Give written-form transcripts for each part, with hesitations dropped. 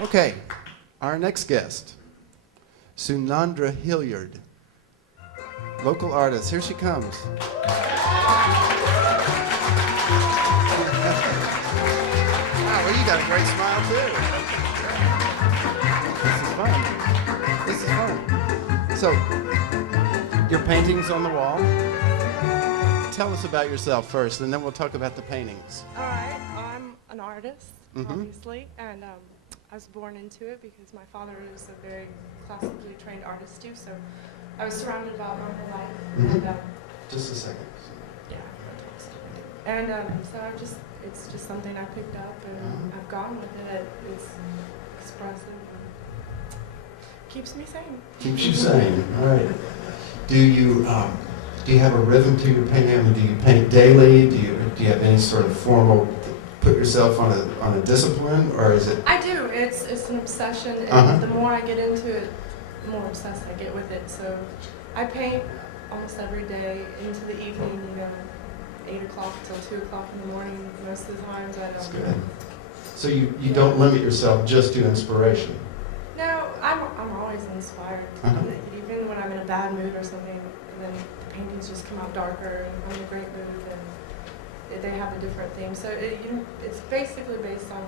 Okay, our next guest, Sunandra Hilliard, local artist. Here she comes. Wow, well, you got a great smile too. This is fun. This is fun. So, your paintings on the wall. Tell us about yourself first, and then we'll talk about the paintings. All right, I'm an artist, obviously, and I was born into it because my father is a very classically trained artist too, so I was surrounded by it my whole life. And, Just a second. yeah, and so it's just something I picked up, and I've gone with it. It's expressive and keeps me sane. Keeps you sane, all right. Do you have a rhythm to your painting? I mean, do you paint daily? Do you have any sort of formal, put yourself on a discipline, or is it? I do. It's an obsession, and the more I get into it, the more obsessed I get with it. So I paint almost every day into the evening, 8 o'clock till 2 o'clock in the morning most of the times. That's good. So you don't limit yourself just to inspiration? No, I'm always inspired. Even when I'm in a bad mood or something, and then the paintings just come out darker, and I'm in a great mood, and they have a different theme. So it's basically based on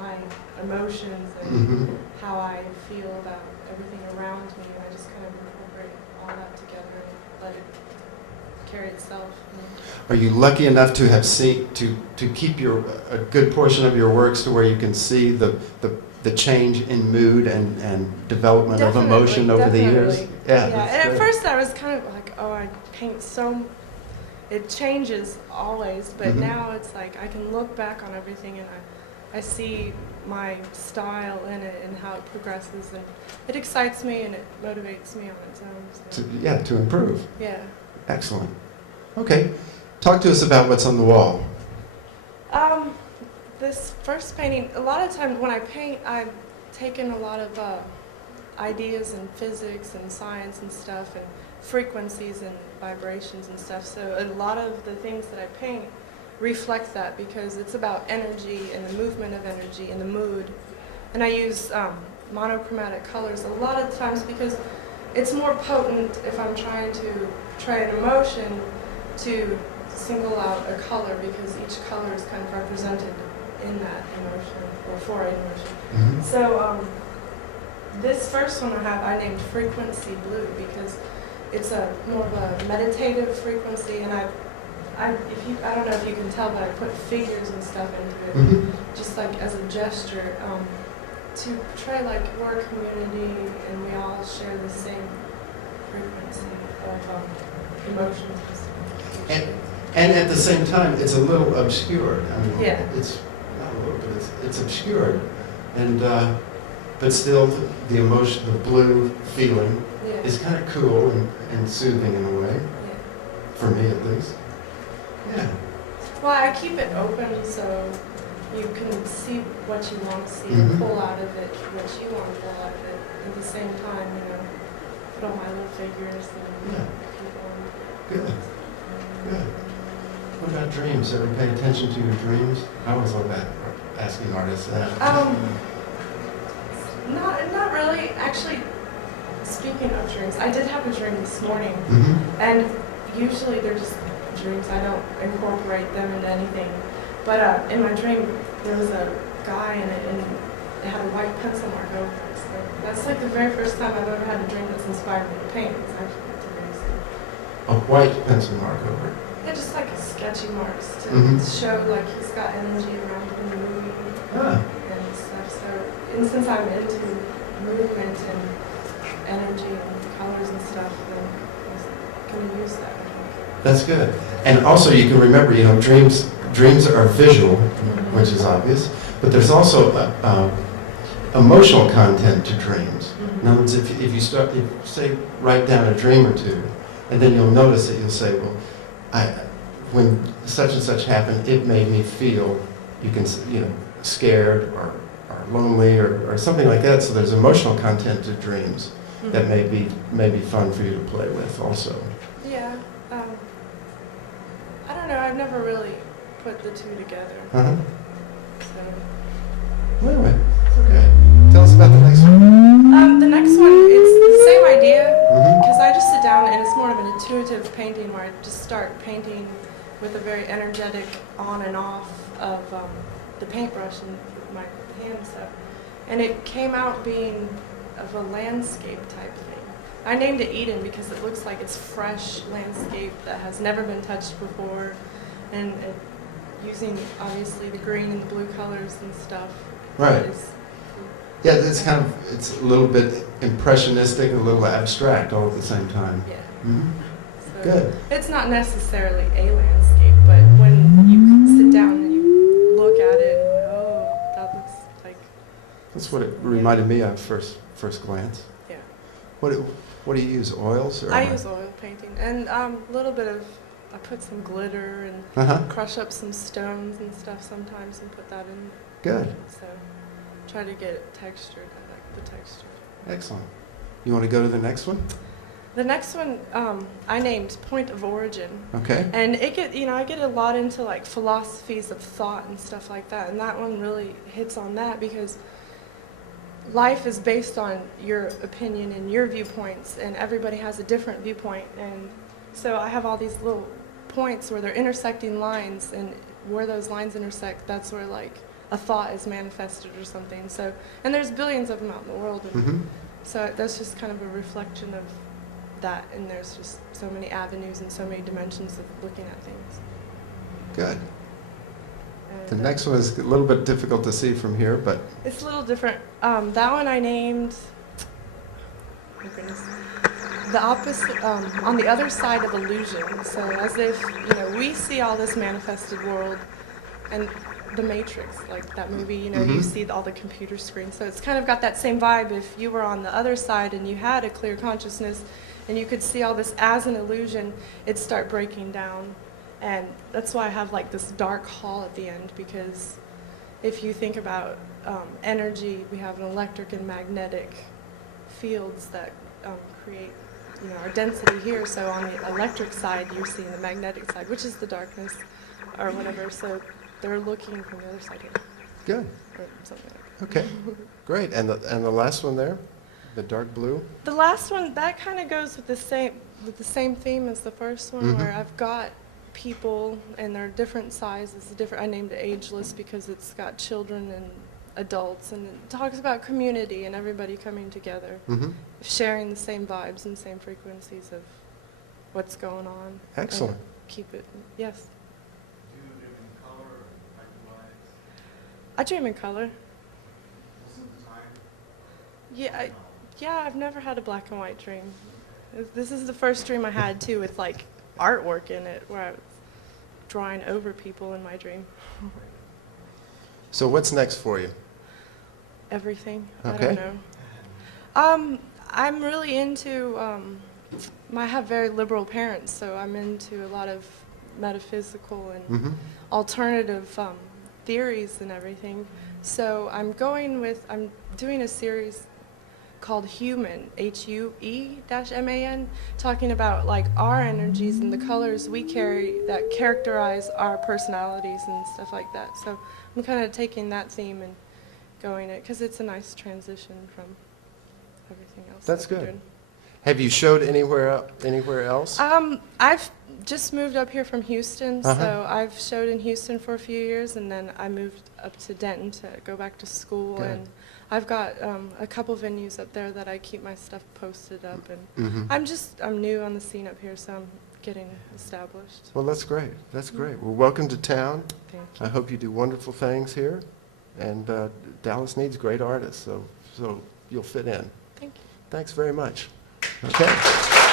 my emotions and how I feel about everything around me, and I just kind of incorporate all that together and let it carry itself. Are you lucky enough to have to keep a good portion of your works to where you can see the change in mood and development of emotion over the years? Yeah. And at first I was kind of like, I paint it changes always, but now it's like I can look back on everything and I see my style in it and how it progresses, and it excites me and it motivates me on its own. So. To improve. Yeah. Excellent. Okay. Talk to us about what's on the wall. This first painting, a lot of times when I paint, I've taken a lot of ideas in physics and science and stuff, and frequencies and vibrations and stuff. So a lot of the things that I paint reflect that, because it's about energy and the movement of energy and the mood. And I use monochromatic colors a lot of times because it's more potent if I'm trying to portray an emotion to single out a color, because each color is kind of represented in that emotion or for an emotion. So this first one I named Frequency Blue because it's a more of a meditative frequency, and I don't know if you can tell, but I put figures and stuff into it, just like as a gesture, to portray like we're a community and we all share the same frequency of emotions. And at the same time, it's a little obscured. I mean, it's not a little, but it's obscured, and but still the emotion, the blue feeling, is kind of cool and soothing in a way. For me, at least. Yeah. Well, I keep it open so you can see what you want to see and pull out of it what you want to pull out of it. At the same time, put on my little figures and keep on. Good. Good. What about dreams? Ever pay attention to your dreams? I always love that, asking artists that. Not really. Actually, speaking of dreams, I did have a dream this morning, and usually they're just dreams. I don't incorporate them into anything. But in my dream, there was a guy in it, and it had a white pencil mark over it. So that's like the very first time I've ever had a dream that's inspired me to paint. It's actually amazing. A white pencil mark over it? Yeah, just like sketchy marks to show like he's got energy around him moving and stuff. So, and since I'm into movement and energy and colors and stuff, then I was going to use that. That's good. And also you can remember, dreams are visual, which is obvious, but there's also emotional content to dreams. In other words, if you write down a dream or two, and then you'll notice that you'll say, well, when such and such happened, it made me feel, scared or lonely or something like that. So there's emotional content to dreams that may be fun for you to play with also. Yeah. I don't know. I've never really put the two together. Uh-huh. So. Wait. Okay. Tell where I just start painting with a very energetic on and off of the paintbrush and my hand stuff. And it came out being of a landscape type thing. I named it Eden because it looks like it's fresh landscape that has never been touched before, and using obviously the green and the blue colors and stuff. Right. Yeah, it's a little bit impressionistic, a little abstract all at the same time. Yeah. Mm-hmm. So Good. it's not necessarily a landscape, but when you sit down and you look at it, and you're like, oh, that looks like. That's what it reminded me of first glance. Yeah. What do you use? Oils? Or I use oil painting and a little bit of. I put some glitter and Uh-huh. crush up some stones and stuff sometimes and put that in. Good. So try to get it textured. I like the texture. Excellent. You want to go to the next one? The next one I named Point of Origin. Okay. And I get a lot into like philosophies of thought and stuff like that, and that one really hits on that because life is based on your opinion and your viewpoints, and everybody has a different viewpoint, and so I have all these little points where they're intersecting lines, and where those lines intersect, that's where like a thought is manifested or something. So, and there's billions of them out in the world, and Mm-hmm. so that's just kind of a reflection of that, and there's just so many avenues and so many dimensions of looking at things. Good. And, The next one is a little bit difficult to see from here, but it's a little different. That one I named, oh goodness, the opposite, on the other side of illusion. So as if, we see all this manifested world, and the Matrix, like that movie, you Mhm. see all the computer screens. So it's kind of got that same vibe if you were on the other side and you had a clear consciousness and you could see all this as an illusion, it'd start breaking down. And that's why I have like this dark hall at the end, because if you think about energy, we have an electric and magnetic fields that create our density here. So on the electric side, you're seeing the magnetic side, which is the darkness or whatever. So they're looking from the other side here, good. or something like that. Okay, great. And the last one there, the dark blue? The last one, that kind of goes with the same theme as the first one, Mhm. where I've got people and they're different sizes. I named it Ageless because it's got children and adults, and it talks about community and everybody coming together, Mm-hmm. sharing the same vibes and same frequencies of what's going on. and Excellent. Keep it, yes. Do you dream in color or black and white? I dream in color. Most of the time? Yeah, I've never had a black and white dream. This is the first dream I had too, with like artwork in it, where I was drawing over people in my dream. So what's next for you? Everything. I Okay. don't know. I'm really into. I have very liberal parents, so I'm into a lot of metaphysical and Mm-hmm. alternative theories and everything. So I'm doing a series called Human, HUE-MAN, talking about like our energies and the colors we carry that characterize our personalities and stuff like that. So I'm kind of taking that theme and going it, because it's a nice transition from everything else. That's that we're good. doing. Have you showed anywhere else? I've just moved up here from Houston, Uh-huh. so I've showed in Houston for a few years, and then I moved up to Denton to go back to school. Good. And I've got a couple venues up there that I keep my stuff posted up, and Mm-hmm. I'm new on the scene up here, so I'm getting established. Well, that's great. That's great. Well, welcome to town. Thank I you. hope you do wonderful things here. And Dallas needs great artists, so you'll fit in. Thank you. Thanks very much. Okay.